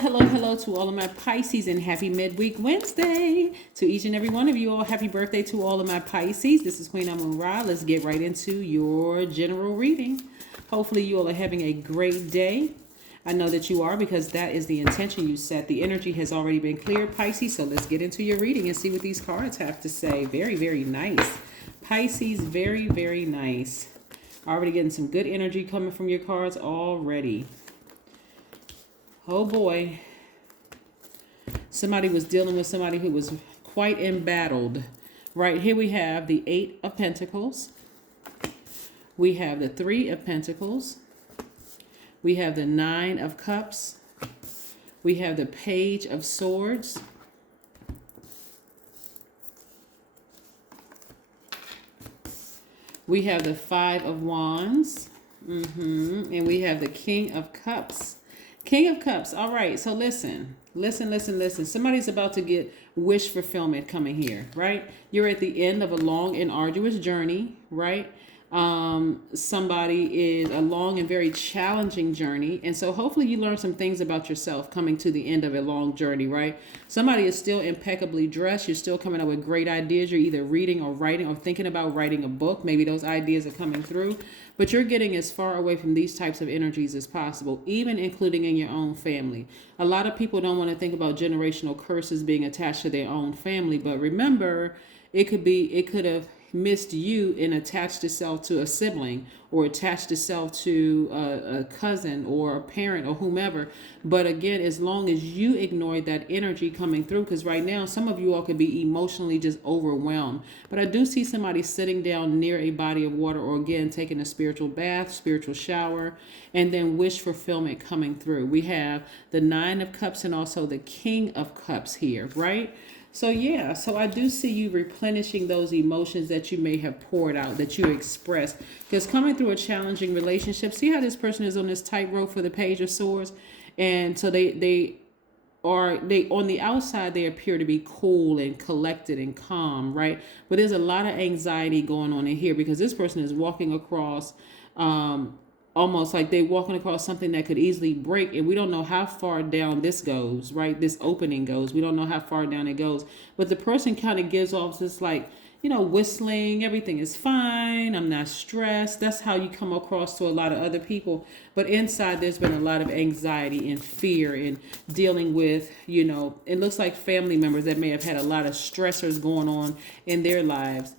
Hello to all of my Pisces and happy midweek Wednesday. To each and every one of you all, happy birthday to all of my Pisces. This is Queen Amun Ra. Let's get right into your general reading. Hopefully you all are having a great day. I know that you are because that is the intention you set. The energy has already been cleared, Pisces. So let's get into your reading and see what these cards have to say. Very, very nice. Pisces, very, very nice. Already getting some good energy coming from your cards already. Oh boy, somebody was dealing with somebody who was quite embattled. Right here we have the Eight of Pentacles. We have the Three of Pentacles. We have the Nine of Cups. We have the Page of Swords. We have the Five of Wands. And we have the King of Cups. King of Cups. All right. So listen. Somebody's about to get wish fulfillment coming here, right? You're at the end of a long and arduous journey, right? Somebody is a long and very challenging journey. And so hopefully you learn some things about yourself coming to the end of a long journey, right? Somebody is still impeccably dressed. You're still coming up with great ideas. You're either reading or writing or thinking about writing a book. Maybe those ideas are coming through, but you're getting as far away from these types of energies as possible, even including in your own family. A lot of people don't want to think about generational curses being attached to their own family, but remember, it could have missed you and attached itself to a sibling or attached itself to a cousin or a parent or whomever. But again, as long as you ignore that energy coming through, because right now some of you all could be emotionally just overwhelmed. But I do see somebody sitting down near a body of water, or again taking a spiritual bath, spiritual shower, and then wish fulfillment coming through. We have the Nine of Cups and also the King of Cups here, right? So yeah, so I do see you replenishing those emotions that you may have poured out, that you expressed. Because coming through a challenging relationship, see how this person is on this tightrope for the Page of Swords? And so they on the outside, they appear to be cool and collected and calm, right? But there's a lot of anxiety going on in here because this person is walking across almost like they're walking across something that could easily break, and we don't know how far down this goes, right? This opening goes. We don't know how far down it goes, but the person kind of gives off this like, whistling, everything is fine, I'm not stressed. That's how you come across to a lot of other people. But inside, there's been a lot of anxiety and fear and dealing with, it looks like family members that may have had a lot of stressors going on in their lives.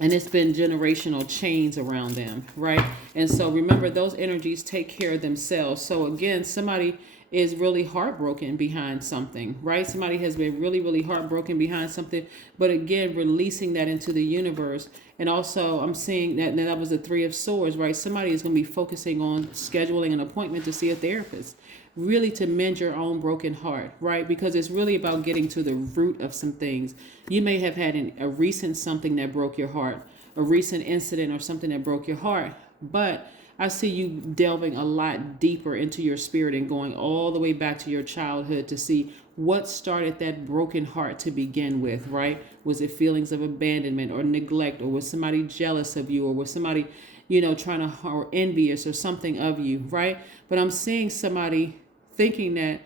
And it's been generational chains around them, right? And so remember, those energies take care of themselves. So again, somebody is really heartbroken behind something, right? Somebody has been really, really heartbroken behind something. But again, releasing that into the universe. And also, I'm seeing that was the Three of Swords, right? Somebody is going to be focusing on scheduling an appointment to see a therapist. Really to mend your own broken heart, right? Because it's really about getting to the root of some things. You may have had a recent something that broke your heart, a recent incident or something that broke your heart. But I see you delving a lot deeper into your spirit and going all the way back to your childhood to see what started that broken heart to begin with, right? Was it feelings of abandonment or neglect, or was somebody jealous of you, or was somebody, trying to, or envious or something of you, right? But I'm seeing somebody thinking that,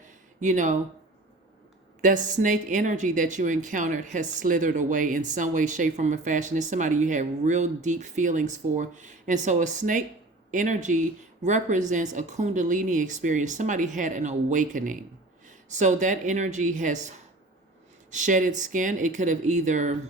that snake energy that you encountered has slithered away in some way, shape, form, or fashion. It's somebody you had real deep feelings for. And so a snake energy represents a kundalini experience. Somebody had an awakening. So that energy has shed its skin. It could have either...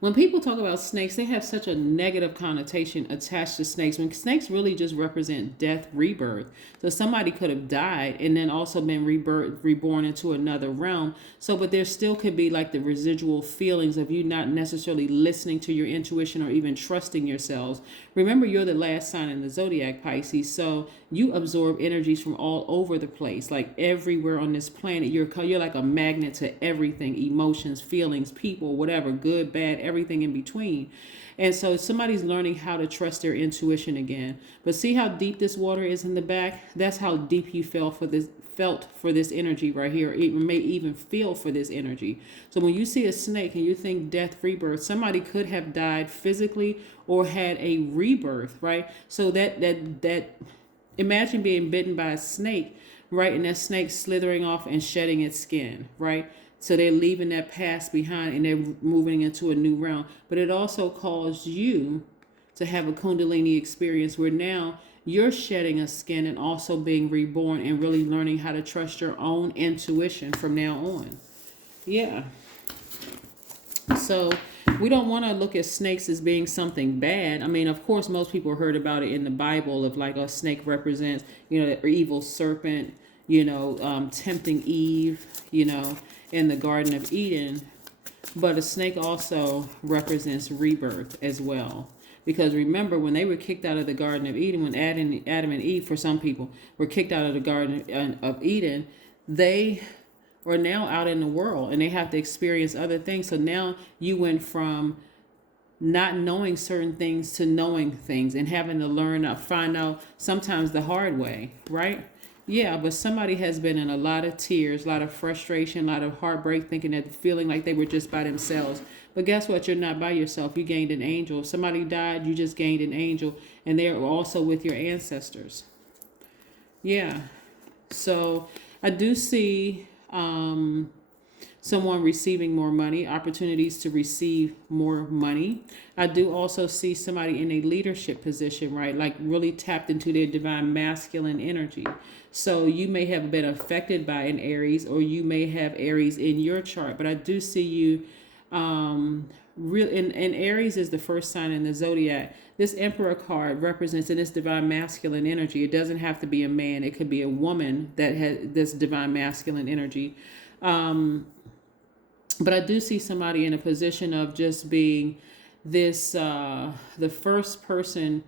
When people talk about snakes, they have such a negative connotation attached to snakes, when snakes really just represent death, rebirth. So somebody could have died and then also been reborn into another realm. So, but there still could be like the residual feelings of you not necessarily listening to your intuition or even trusting yourselves. Remember, you're the last sign in the Zodiac, Pisces. So you absorb energies from all over the place, like everywhere on this planet. You're like a magnet to everything, emotions, feelings, people, whatever, good, bad, everything in between. And so somebody's learning how to trust their intuition again. But see how deep this water is in the back? That's how deep you felt for this energy right here. It may even feel for this energy. So when you see a snake and you think death, rebirth, somebody could have died physically or had a rebirth, right? So that imagine being bitten by a snake, right? And that snake slithering off and shedding its skin, right? So they're leaving that past behind and they're moving into a new realm. But it also caused you to have a Kundalini experience where now you're shedding a skin and also being reborn and really learning how to trust your own intuition from now on. Yeah. So we don't want to look at snakes as being something bad. I mean, of course, most people heard about it in the Bible of like a snake represents, or evil serpent, tempting Eve, in the Garden of Eden. But a snake also represents rebirth as well. Because remember, when they were kicked out of the Garden of Eden, when Adam and Eve, for some people, were kicked out of the Garden of Eden, they are now out in the world and they have to experience other things. So now you went from not knowing certain things to knowing things and having to learn, find out sometimes the hard way, right? Yeah, but somebody has been in a lot of tears, a lot of frustration, a lot of heartbreak, feeling like they were just by themselves. But guess what? You're not by yourself. You gained an angel. If somebody died, you just gained an angel. And they're also with your ancestors. Yeah. So I do see someone receiving more money, opportunities to receive more money. I do also see somebody in a leadership position, right? Like really tapped into their divine masculine energy. So you may have been affected by an Aries, or you may have Aries in your chart, but I do see you and Aries is the first sign in the Zodiac. This Emperor card represents in this divine masculine energy. It doesn't have to be a man. It could be a woman that has this divine masculine energy. But I do see somebody in a position of just being this, the first person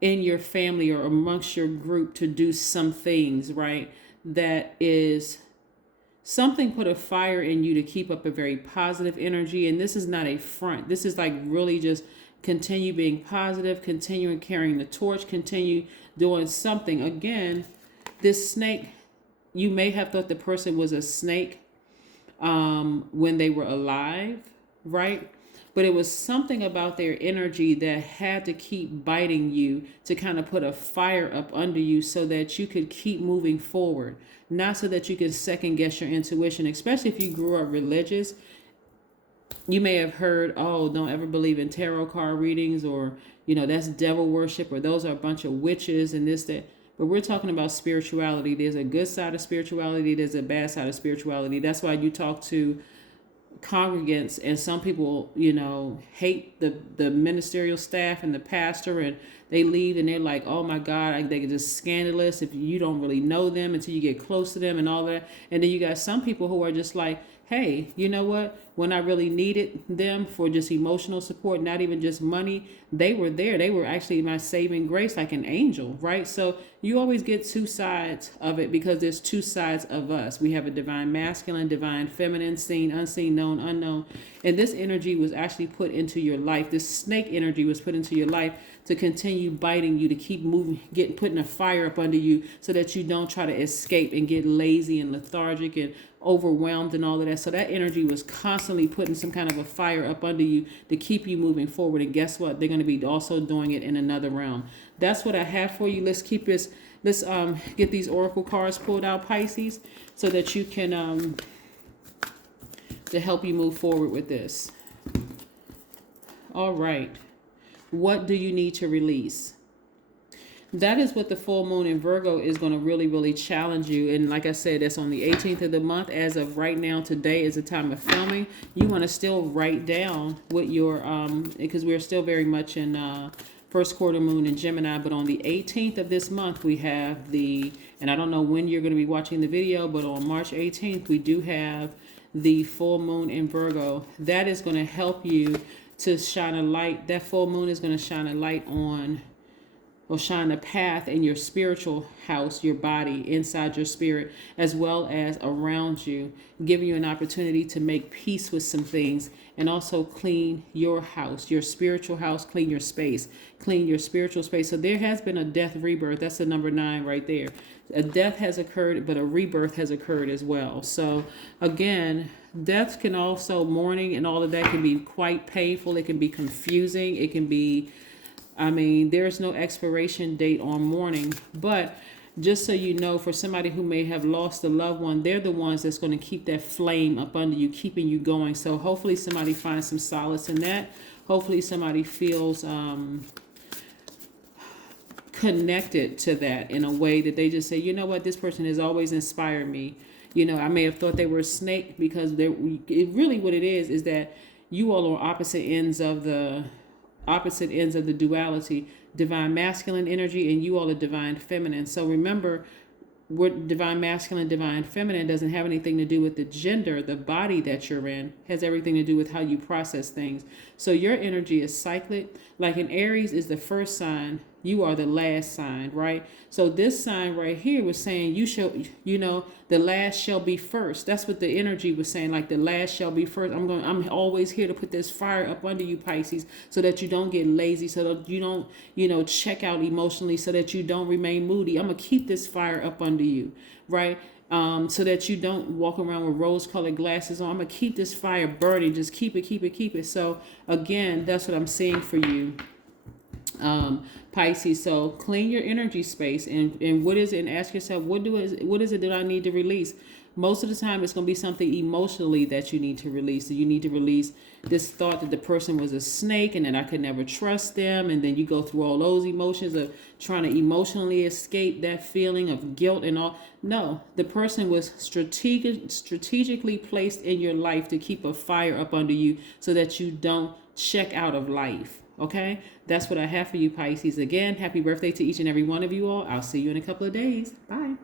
in your family or amongst your group to do some things, right? That is something put a fire in you to keep up a very positive energy. And this is not a front. This is like really just continue being positive, continue carrying the torch, continue doing something. Again, this snake, you may have thought the person was a snake when they were alive, right? But it was something about their energy that had to keep biting you to kind of put a fire up under you so that you could keep moving forward, not so that you could second guess your intuition, especially if you grew up religious. You may have heard, oh, don't ever believe in tarot card readings, or, that's devil worship, or those are a bunch of witches and this, that. But we're talking about spirituality. There's a good side of spirituality. There's a bad side of spirituality. That's why you talk to congregants and some people, hate the ministerial staff and the pastor, and they leave and they're like, oh my God, they're just scandalous if you don't really know them until you get close to them and all that. And then you got some people who are just like, hey, you know what? When I really needed them for just emotional support, not even just money, they were there. They were actually my saving grace, like an angel, right? So you always get two sides of it because there's two sides of us. We have a divine masculine, divine feminine, seen, unseen, known, unknown. And this energy was actually put into your life. This snake energy was put into your life to continue biting you, to keep moving, putting a fire up under you so that you don't try to escape and get lazy and lethargic and overwhelmed and all of that. So that energy was constantly putting some kind of a fire up under you to keep you moving forward. And guess what? They're going to be also doing it in another realm. That's what I have for you. Let's keep this. Let's get these oracle cards pulled out, Pisces, so that you can to help you move forward with this. All right. What do you need to release? That is what the full moon in Virgo is going to really, really challenge you. And like I said, that's on the 18th of the month. As of right now, today is the time of filming. You want to still write down what your, because we're still very much in first quarter moon in Gemini. But on the 18th of this month, we have and I don't know when you're going to be watching the video, but on March 18th, we do have the full moon in Virgo. That is going to help you to shine a light. That full moon is going to shine a light on, or shine a path in your spiritual house, your body, inside your spirit, as well as around you, giving you an opportunity to make peace with some things and also clean your house, your spiritual house, clean your space, clean your spiritual space. So there has been a death rebirth. That's the number 9 right there. A death has occurred, but a rebirth has occurred as well. So again, death can also, mourning and all of that can be quite painful. It can be confusing. It can be, there's no expiration date on mourning, but just so you know, for somebody who may have lost a loved one, they're the ones that's going to keep that flame up under you, keeping you going. So hopefully somebody finds some solace in that. Hopefully somebody feels connected to that in a way that they just say, you know what, this person has always inspired me. You know, I may have thought they were a snake, because it really what it is that you all are opposite ends of the duality, divine masculine energy, and you all are divine feminine. So remember, what divine masculine, divine feminine doesn't have anything to do with the gender, the body that you're in. It has everything to do with how you process things. So your energy is cyclic. Like in Aries is the first sign, you are the last sign, right? So this sign right here was saying the last shall be first. That's what the energy was saying, like the last shall be first. I'm always here to put this fire up under you, Pisces, so that you don't get lazy, so that you don't, check out emotionally, so that you don't remain moody. I'm gonna keep this fire up under you, right? So that you don't walk around with rose-colored glasses on. I'm gonna keep this fire burning. Just keep it. So again, that's what I'm seeing for you, Pisces. So clean your energy space, and what is it, and ask yourself, what is it that I need to release? Most of the time it's going to be something emotionally that you need to release. So you need to release this thought that the person was a snake and that I could never trust them, and then you go through all those emotions of trying to emotionally escape that feeling of guilt and all. No, the person was strategically placed in your life to keep a fire up under you, so that you don't check out of life. Okay, that's what I have for you, Pisces. Again, happy birthday to each and every one of you all. I'll see you in a couple of days. Bye.